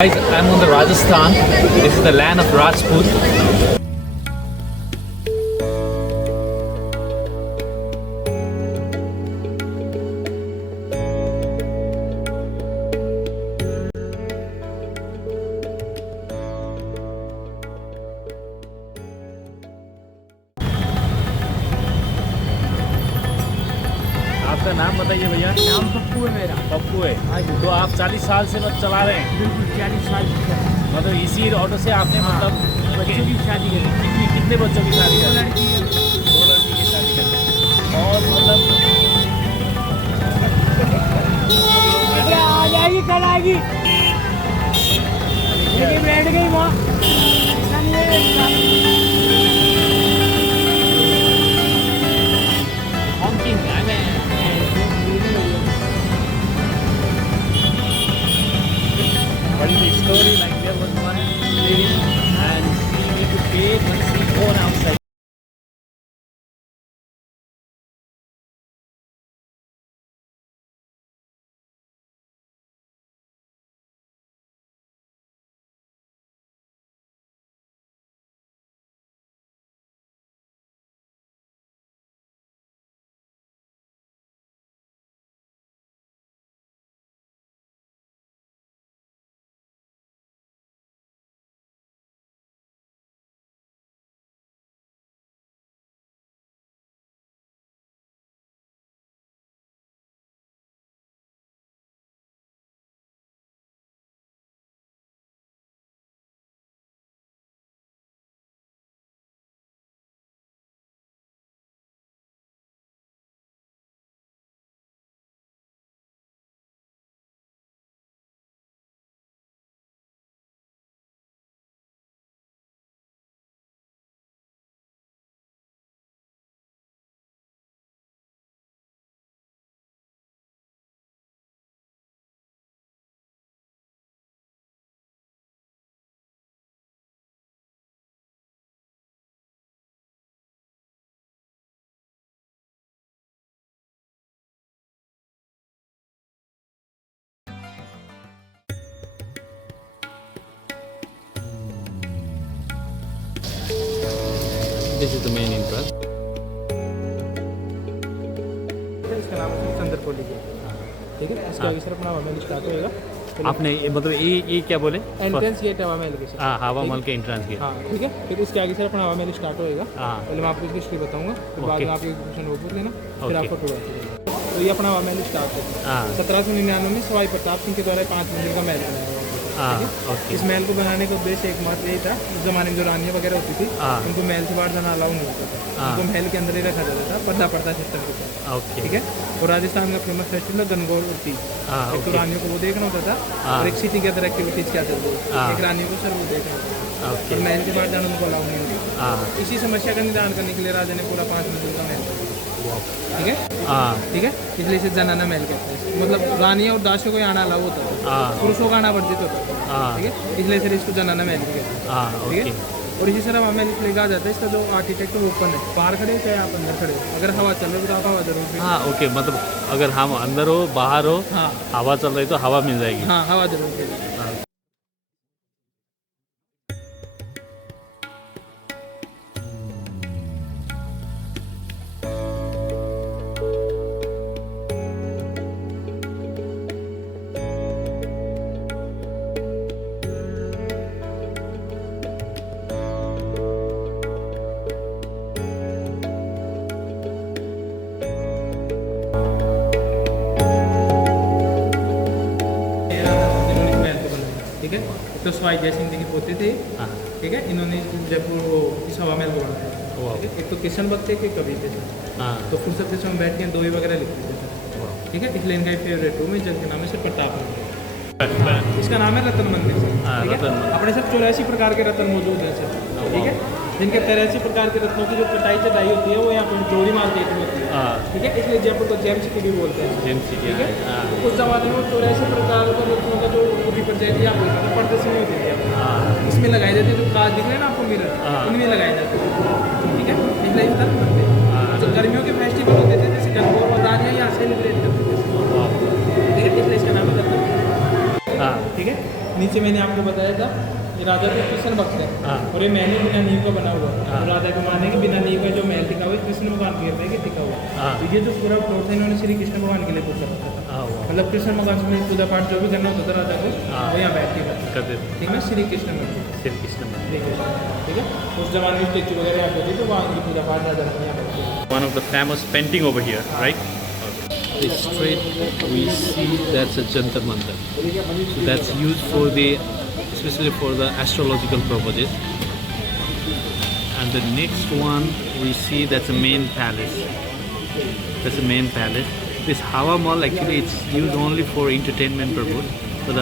Guys, I'm on the Rajasthan. This is the land of Rajput. आपका नाम बताइए भैया। नाम पप्पू है मेरा। पप्पू है। हाँ जी। तो आप 40 साल से बस चला रहे हैं? बिल्कुल 40 साल से। मतलब इसी ऑटो से आपने हाँ। मतलब बच्चों की शादी करी। कितने बच्चों की शादी दो कर लड़की है। 2 लड़की की शादी कर और मतलब आ जाएगी कल आएगी। लेकिन बैठ गई वहाँ। ऐसा नहीं है। honking, I mean, what is the story? Like there was one lady and she need to pay when she go outside. This is the main entrance. इसका नाम है चंद्रपोली जी। ठीक है। इसके आगे सर अपना हवा महल स्टार्ट होएगा। आपने मतलब ये क्या बोले? एंट्रेंस गेट हवा महल के सर। हाँ, हवा महल के एंट्रेंस गेट। हाँ ठीक है। फिर उसके आगे सर अपना हवा महल स्टार्ट होएगा। हाँ। पहले मैं आपको इसकी हिस्ट्री बताऊंगा, फिर बाद में आपके क्वेश्चन वो पूछ लेना, फिर ओके। आपको टूर। तो ये अपना हवा महल स्टार्ट है। हाँ 1799 में सवाई प्रताप सिंह के द्वारा 5 मंजिल का महल बनाया हुआ है। हाँ ओके। इस महल को बनाने का उद्देश्य एकमात्र यही था, उस जमाने में जो रानियाँ वगैरह होती थी हाँ। उनको महल से बाहर जाना अलाउ नहीं होता था। हाँ। उनको महल के अंदर ही रखा जाता था, पर्दा पर्दा सिस्टम के साथ। ओके। ठीक है। और राजस्थान का फेमस फेस्टिवल है गणगौर और तीज। हाँ एक तो ओके। रानियों को वो देखना होता था हाँ। और एक सिटी के अंदर एक्टिविटीज क्या चलती हाँ। है, एक रानियों को सर वो देखना होता था। ओके। और महल के बाहर जाना उनको अलाउ नहीं होता। हाँ इसी समस्या का निदान करने के लिए राजा ने पूरा 5 मंजिल का महल बनाया। ठीक है। हाँ ठीक है। इसलिए इसे जनाना महल कहते हैं। मतलब रानियों और दासियों को यहाँ आना अलाउ होता था, हाँ पुरुषों का आना वर्जित होता था। हाँ ठीक है। इसलिए सर इसको जनाना महल भी कहते हैं। हाँ ठीक ओके। है। और इसी तरह हमें इसलिए कहा जाता है, इसका जो आर्किटेक्ट है वो ओपन है, बाहर खड़े हो चाहे आप अंदर खड़े हो, अगर हवा चल रही है तो आप हवा जरूर फील। हाँ ओके। मतलब अगर हम अंदर हो बाहर हो हाँ हवा चल रही तो हवा मिल जाएगी। हाँ हवा जरूर फील। हाँ। ठीक है। तो सवाई जय सिंह जी के पोते थे। हाँ ठीक है। इन्होंने जयपुर वो इस हवा महल को बनाया। वाह। ठीक है। एक तो किशन भक्त थे, एक कवि थे। हाँ तो फुर्सत के समय बैठ के दोही वगैरह लिखते थे। वाह। ठीक है। इसलिए इनका फेवरेट रूम है जिनके नाम है सर प्रताप मंदिर। इसका नाम है रतन मंदिर सर। हाँ, ठीक है। रतन मंदिर। अपने सर 84 प्रकार के रत्न मौजूद हैं सर। ठीक है। जिनके 83 प्रकार के रत्नों की जो कटाई चटाई होती है वो यहाँ पर जोड़ी मार देती होती है। हाँ ठीक है। इसलिए जयपुर को जेम सिटी भी बोलते हैं। Gem city. ठीक है। हाँ तो उस जमाने में 84 प्रकार के रत्नों का जो रिप्रेजेंट यहाँ बोलते हैं पर्दे से नहीं होती है, हाँ इसमें लगाए जाते हैं। जो काज दिख रहे हैं ना आपको मिरर, हाँ। इनमें लगाए जाते हैं। ठीक है। इसलिए इस तरह बनते हैं। हाँ। जो गर्मियों के फेस्टिवल होते थे जैसे गणगौर और दानियाँ यहाँ सेलिब्रेट करते थे। वाह। ठीक है। इसलिए इसका नाम है रतन। हाँ ठीक है। नीचे मैंने आपको बताया था ये राजा तो कृष्ण भक्त है हाँ। और ये महल बिना नींव का बना हुआ है। हाँ। तो राजा को माने कि बिना नींव का जो महल टिका हुआ है कृष्ण भगवान के कहते हैं कि टिका हुआ है। हाँ। तो ये जो पूरा प्लॉट था इन्होंने श्री कृष्ण भगवान के लिए पूजा रखा था। हाँ, वाह। मतलब कृष्ण भगवान से पूजा पाठ जो भी करना होता था राजा को हाँ। वो यहाँ बैठ के करते करते थे ठीक है। श्री कृष्ण मंदिर श्री कृष्ण मंदिर। श्री कृष्ण ठीक है। उस जमाने में स्टेचू वगैरह यहाँ पे थे तो वहाँ की पूजा पाठ राजा को यहाँ बैठते One of the famous painting over here, right? The straight we see that's a Jantar Mantar. So that's used for especially for the astrological purposes. And the next one we see that's a main palace. That's a main palace. This Hawa Mall actually it's used only for entertainment purpose. But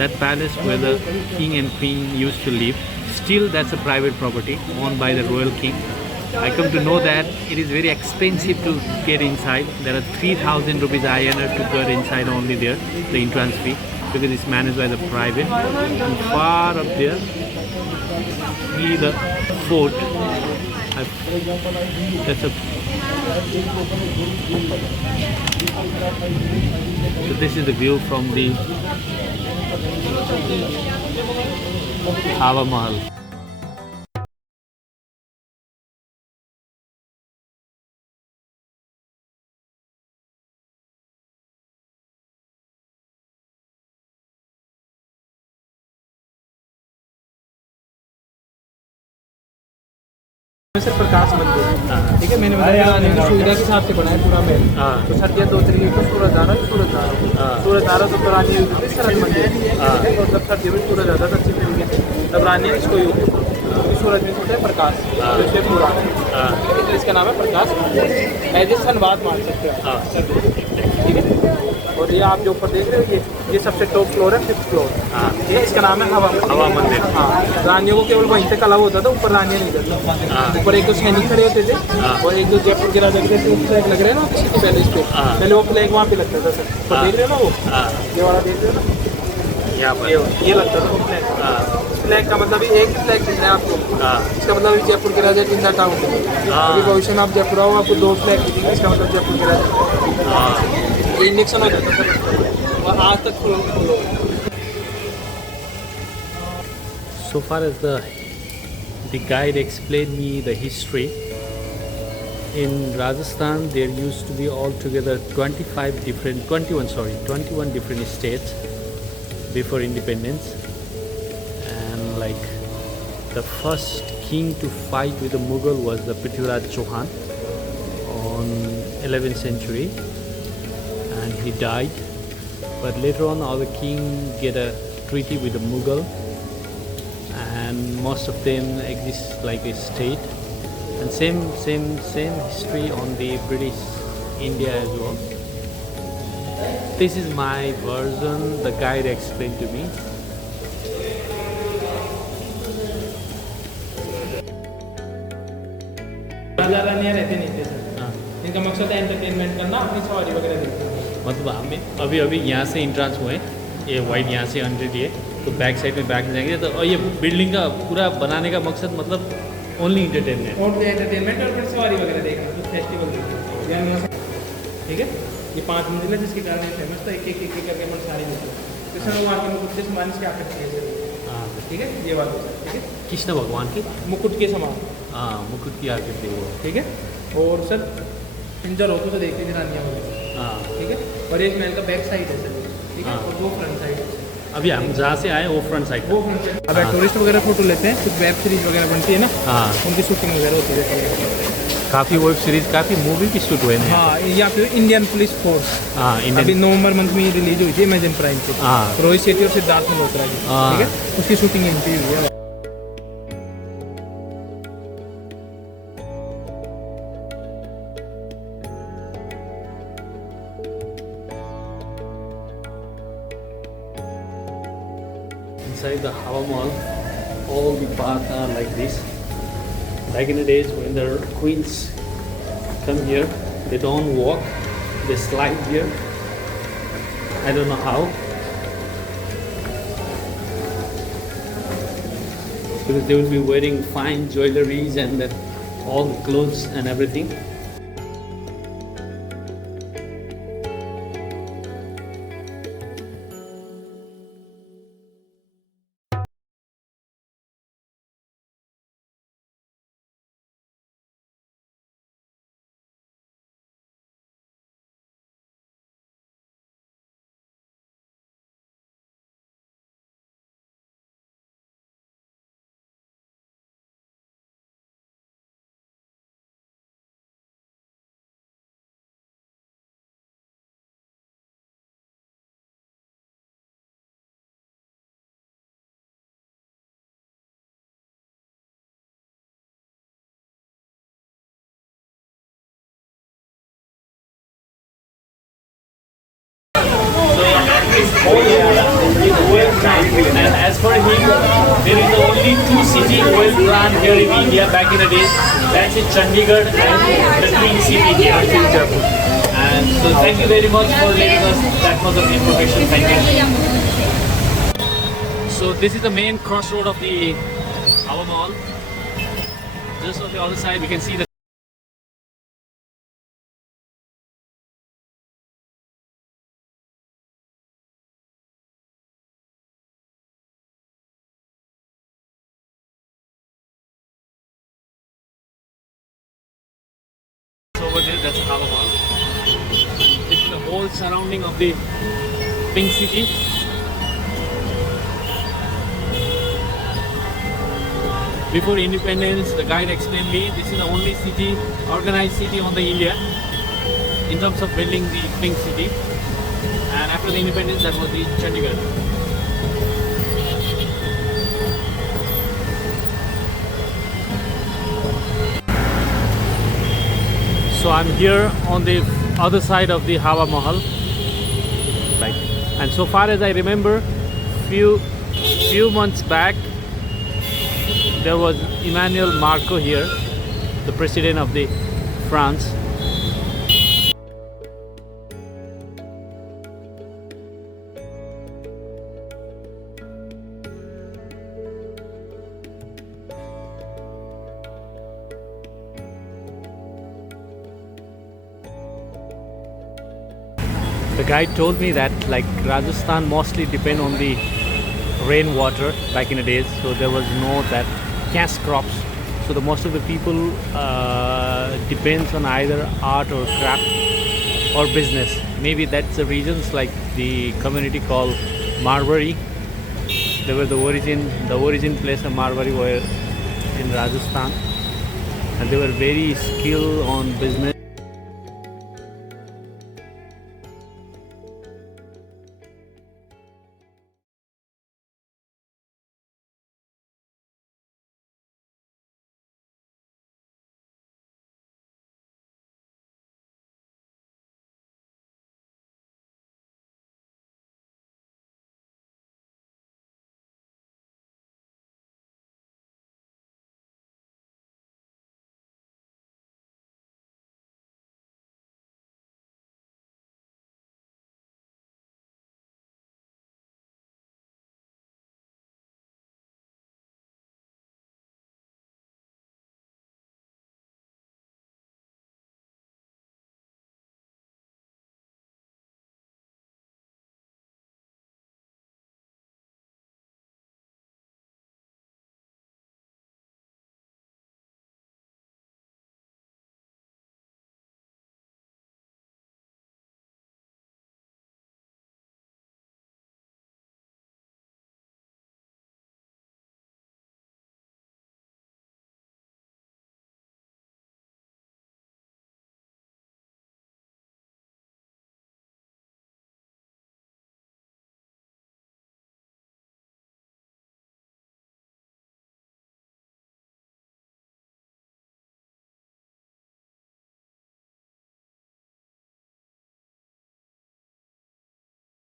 that palace where the king and queen used to live, still that's a private property owned by the royal king. I come to know that it is very expensive to get inside. There are 3,000 rupees INR to get inside only there, the entrance fee, because it's managed by the private. And far up there, see the fort. That's a. So this is the view from the Hawa Mahal. Sir Prakash Mandir हाँ। ठीक है। मैंने बताया आने की सुविधा के हिसाब से बनाया पूरा महल। हाँ। तो सर्दियाँ 2 तरीके को सूरज धारा हाँ। सूरज धारा तो रानी यूज होती है सरल मंदिर हाँ। ठीक है। और जब सर्दियों में सूरज आता था अच्छी तरीके से तब रानी इसको यूज क्योंकि सूरज में होता है प्रकाश हाँ। तो इसलिए पूरा हाँ। इसलिए इसका नाम है प्रकाश मंदिर। एज ए धनबाद मान सकते हो हाँ। ठीक है। और ये आप जो ऊपर देख रहे हो ये सबसे टॉप फ्लोर है 5th फ्लोर हाँ। ठीक है। इसका नाम है हवा मंदिर। हाँ। रानियों को केवल वहीं तक अलाउ होता था, ऊपर रानियाँ नहीं करती। हाँ। ऊपर एक तो सैनिक खड़े होते थे हाँ। और एक जो जयपुर के राजा के जैसे फ्लैग लग रहे हैं ना किसी के पैलेस पे हाँ। पहले वो फ्लैग वहाँ पे लगता था सर। तो हाँ। देख रहे हो ना वो हाँ। ये वाला देख रहे हो ना यहाँ पर ये लगता था वो फ्लैग। हाँ। फ्लैग का मतलब एक फ्लैग दिख रहा है आपको। हाँ। इसका मतलब अभी जयपुर के राजा जिंदा टाउन है। हाँ। अभी भविष्य में आप जयपुर आओ आपको 2 फ्लैग दिखेंगे, इसका मतलब जयपुर के राजा हाँ। ये इंजेक्शन हो जाता सर और आज तक full So far as the guide explained me the history, in Rajasthan there used to be altogether 21 different states before independence, and like the first king to fight with the Mughal was the Prithviraj Chauhan on 11th century, and he died. But later on our king get a treaty with the Mughal, and most of them exist like a state, and same history on the British India as well. This is my version, the guide explained to me. राजा रानियाँ रहते नहीं थे सर। हाँ। इनका मकसद है एंटरटेनमेंट करना, अपनी सवारी वगैरह देखना। मतलब हमें अभी यहाँ से इंट्रांस हुए, ये वाइट यहाँ से एंट्री लिए, तो बैक साइड में बैक में जाएंगे। तो और ये बिल्डिंग का पूरा बनाने का मकसद मतलब ओनली इंटरटेनमेंट और एंटरटेनमेंट और फिर सवारी वगैरह देखना, कुछ फेस्टिवल देखना ठीक है। ये 5 मंजिल है जिसके कारण फेमस था। एक करके अपन सारी मिलती कृष्ण भगवान के मुकुट के समान इसके आकृति है सर। हाँ। ठीक है ये वाला ठीक है। कृष्ण भगवान की मुकुट के समान हाँ मुकुट की आकृति वो ठीक है। और सर पिंजर होते तो देखते थे रानियाँ वगैरह हाँ ठीक है। और एक महल का बैक साइड है सर ठीक है। हाँ। और 2 फ्रंट साइड है। अभी हम जहाँ से आए वो फ्रंट साइड वो फ्रंट साइड अब टूरिस्ट वगैरह फोटो लेते हैं, कुछ वेब सीरीज वगैरह बनती है ना हाँ उनकी शूटिंग वगैरह होती है। काफ़ी वेब सीरीज काफ़ी मूवी भी शूट हुए हैं। हाँ या फिर इंडियन पुलिस फोर्स हाँ अभी इंडियन नवंबर मंथ में रिलीज हुई थी अमेजन प्राइम पे। हाँ रोहित शेट्टी और सिद्धार्थ मल्होत्रा की हाँ। ठीक है। उसकी शूटिंग यहीं पे हुई है। inside the Hawa Mall, all the paths are like this. Back in the days when the queens come here, they don't walk, they slide here. I don't know how. Because they will be wearing fine jewelries and all the clothes and everything. whole India in oil plant. And as per him, there is only two city oil plant here in India back in the days. That's in Chandigarh and the Twin City here in Jaipur. And so thank you very much for letting us that much of information. Thank you. So this is the main crossroad of the Hawa Mahal. Just on the other side, we can see the over there. That's Hawa Mahal. This is the whole surrounding of the Pink City. Before independence, the guide explained me this is the only city, organized city on the India in terms of building the Pink City. And after the independence, that was the Chandigarh. So I'm here on the other side of the Hawa Mahal, right? And so far as I remember, few months back, there was Emmanuel Macron here, the president of the France. The guide told me that like Rajasthan mostly depend on the rainwater back in the days, so there was no that cash crops. So the most of the people depends on either art or craft or business. Maybe that's the reasons like the community called Marwari. They were the origin place of Marwari were in Rajasthan, and they were very skilled on business.